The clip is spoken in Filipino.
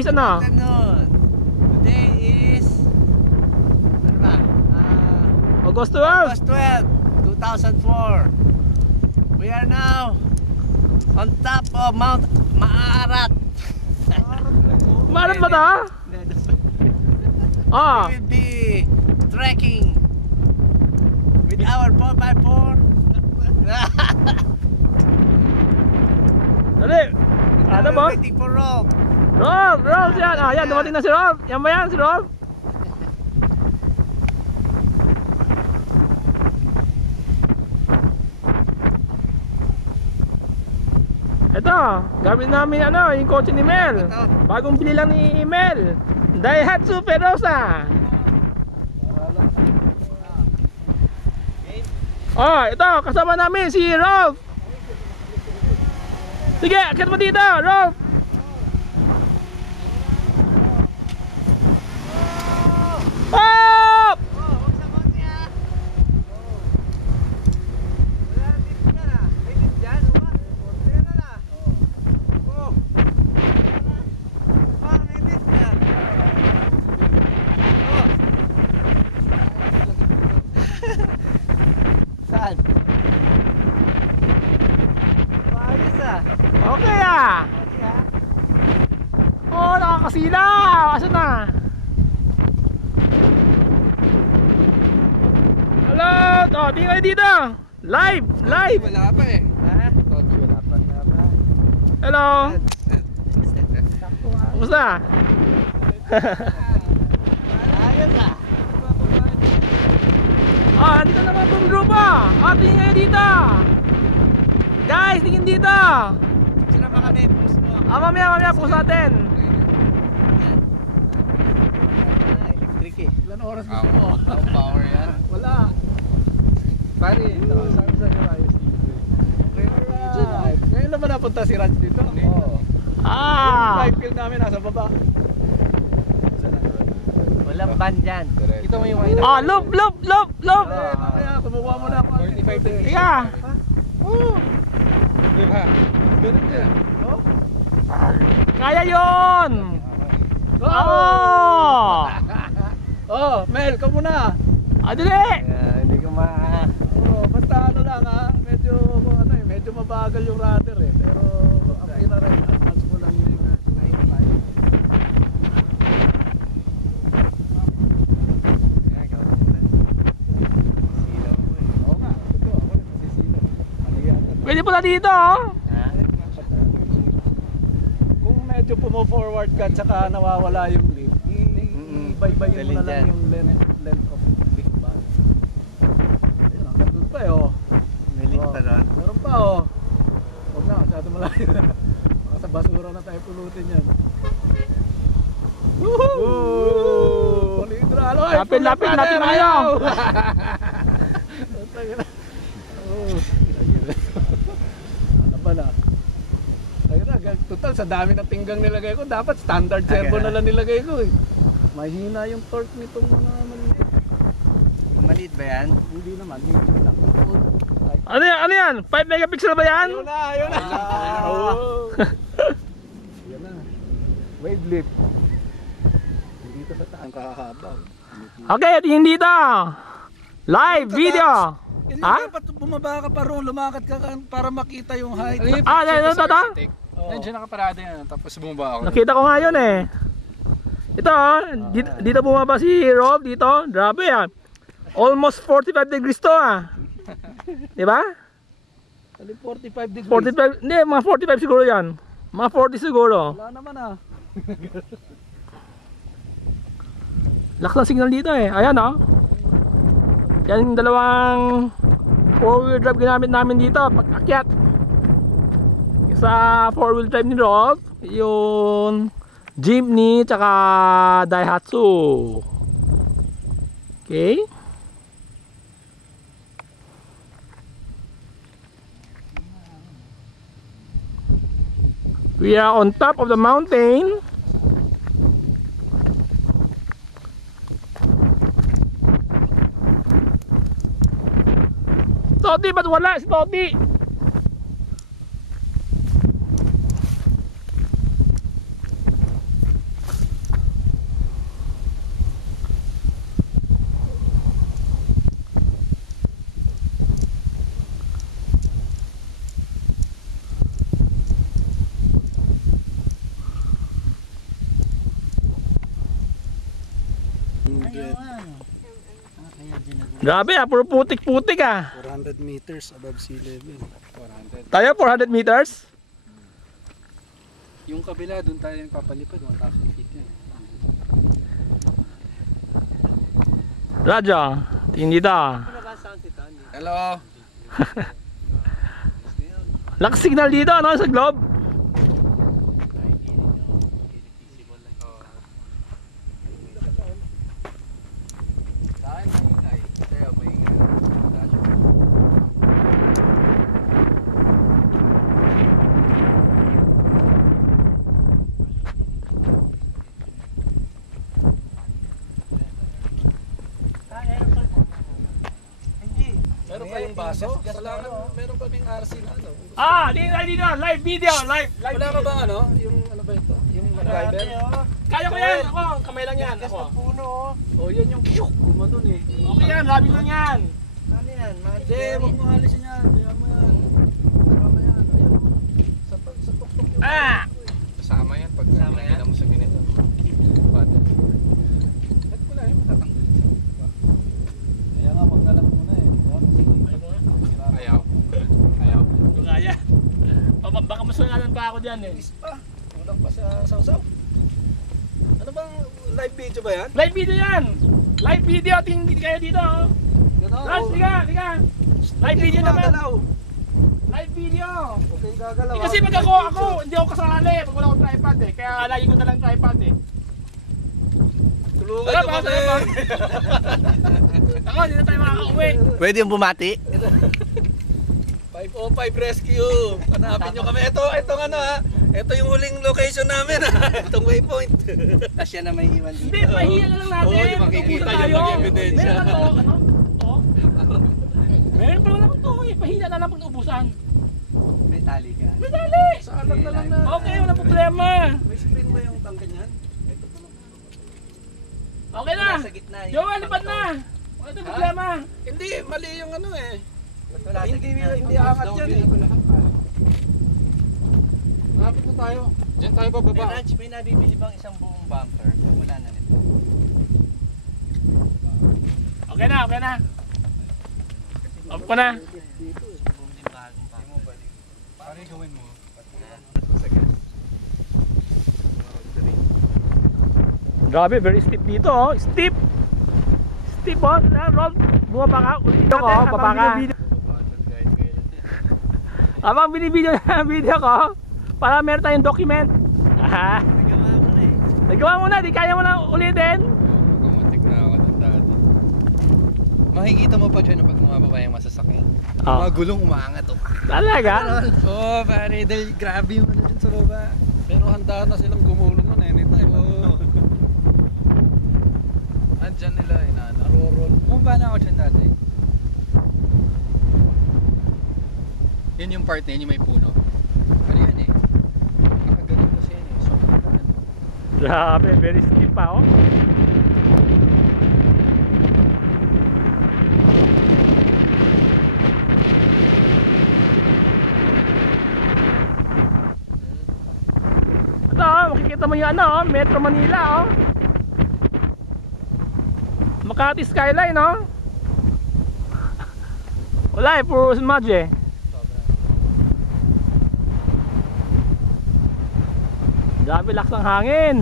is ano? Afternoon. Today is ano ba? August 12. August 12, 2004. We are now on top of Mount Maarat. Maarat ba ito? Ah. We will be trekking with our 4x4. Dali. Ano ba? Waiting for Rob. Rob yan. Ah, yan, dumating na si Rob. Yan ba yan, si Rob? Ito, gamit namin ano, yung kotse ni Mel. Bagong bili lang ni Mel. Daihatsu Ferosa. Oh, ito, kasama namin si Rob. Sige, akit mo dito, Rob. Rob! Saan? Maayos ah. Okay ah. Oh, nakakasilaw. Asan na? Hello! Oh, tingin kayo dito. Live! Live! Wala pa eh. Ha? Wala pa. Hello! Kumusta? Ayos ah. Oh, nandito naman pong grupo. Oh, tingin kayo dito. Guys, tingin dito. Sino ba kami? Post mo. Ah, mamaya post natin. Electric eh. Ilan oras gusto mo? Ang power yan. Wala. Pare, sabi sa inyo ayos dito eh. Okay, ngayon naman napunta si Raj dito. Oo. Ah! Live film namin nasa baba. Walang ban dyan. Kita mo yung wine. Ah, loop! Kaya tumuha mo na ako. 45 degrees. Yeah. Oo. Di ba? Ganun yan. Oh? Kaya yun! Oh! Oh, Mel, ka muna. Ah, dali! Hindi ko Oh, basta ano lang ha, medyo mabagal yung rudder eh, pero okay na rin, advance mo lang yung naipay. Oo nga, ito ako rin masisilaw. Maligatan. Pwede pala dito, oh! Kung medyo pumo-forward ka at saka nawawala yung lift, ibaybayin mo na lang yung length of big bang. Ayun, hanggang doon pa eh oh. Milit pa doon. Meron pa oh. Huwag na, masyado malayo. Baka sa basura na tayo pulutin yan. Woohoo! Palindra! Lapit natin tayo! Ano ba na? Total, sa dami ng tinggang nilagay ko, dapat standard servo na lang nilagay ko eh. Mahina yung torque nitong mga maliit. Maliit ba yan? Hindi naman, hindi lang. Ano yan? 5 megapixel ba yan? Ayun na! Yan na. Wave lift. Dito sa taang kakahaba. Okay, tingin dito. Live video. Hindi Ha? dapat bumaba ka pa roon, lumakad ka para makita yung height. Ah, ano to? Nandiyan nakaparada yan, tapos bumaba ako. Nakita ko nga yun eh. Ito, dito bumaba si Rob dito. Grabe ah. Almost 45 degrees to ah. Diba? 45 degrees. 45, hindi, mga 45 siguro yan. Mga 40 siguro. Wala naman ah. Lakas ng signal dito eh. Ayan oh. Yan yung dalawang 4-wheel drive ginamit namin dito pag akyat. Sa 4-wheel drive ni Rob, yung jeepney tsaka Daihatsu. Okay. We are on top of the mountain. Toti, ba't wala si Toti? Grabe ah, puro putik-putik ah. 400 meters above sea level. 400. Tayo 400 meters? Yung kabila, doon tayo papalipad. 1,000 feet yun. Raja, tingin dito. Hello. Lakas signal dito, ano, sa globe? Meron kayong baso? Salamat, meron kaming RC na ano. Ah, dito, live video, live Wala ka bang ano? Yung ano ba ito? Yung driver? Kaya ko yan, ako, kamay lang yan, ako. Oh, yan yung kyuk. Gumanon eh. Okay yan, rabi lang yan. Hindi, huwag mo alisin yan. Kaya mo yan. Kasama yan. Ayun. Sa tuktok yung... Ah! Kasama yan pag nakikita mo sa ganito. Paddle. Ba't wala yun? Matatanggal. Kaya nga, wag na lang muna eh. Ayaw. Ayaw. Yung kaya. Baka masulanan pa ako dyan eh. Pa. Kulang pa sa sausaw. Ano bang live video ba yan? Live video yan! Live video, tingin kayo dito. Oh. Gano'n? Ras, liga. Live video naman. Gumagalaw. Live video. Okay, gagalaw. Eh, kasi pag ako, hindi ako kasali pag wala akong tripod eh. Kaya lagi ko talang tripod eh. Tulungan Tara nyo ba, kami. tara ba? Ako, hindi na tayo makaka-uwi. Pwede yung bumati? 505 Rescue. Hanapin nyo kami. Ito ano ha. Ito yung huling location namin ha. Itong waypoint. Asya na may iwan dito. Hindi, pahiya na lang natin. Oo, yung makikita Mag-uusap yung tayo. ebidensya. Meron na to, ano? To? Meron pa naman to eh. Pahiya na lang pag naubusan. May tali ka. Madali! Sa alam na lang na. Okay, wala problema. May screen ba yung tangka niyan? Okay na. Nasa gitna yung... Jowa, lipad na. Wala tayong problema. Hindi, mali yung ano eh. Wala sa gitna. Hindi aangat yan eh. Lapit na tayo. Diyan tayo May bababa. ranch, may nabibili bang isang buong bumper? Wala na nito. Okay na, okay na. Off ko na. Buong bagong bumper. Pare, gawin mo. Grabe, very steep dito oh. Steep! Steep oh. Rob, bumaba ka. Ulit natin oh, baba ka. Habang binibideo na ang video ko, para meron tayong document. Aha. Nagawa mo na eh. Nagawa mo na, di kaya mo na ulitin. Kumuntik na ako ng dati. Makikita mo pa dyan pag bumababa yung masasakyan. Oh. Mga gulong umaangat oh. Talaga? Oo, pare, dahil grabe yung ano dyan sa baba. Pero handa na silang gumulong nun anytime. Oo. Andyan nila, inarorol. Bumaba na ako dyan dati. Yun yung part na yun, yung may puno. Ano yan eh? Nakagaling kasi yan eh. So, ano. Grabe, very steep pa oh. Ito oh, makikita mo yung ano oh, Metro Manila oh. Makati skyline oh. Wala eh, puro smudge eh. Grabe, lakas ng hangin.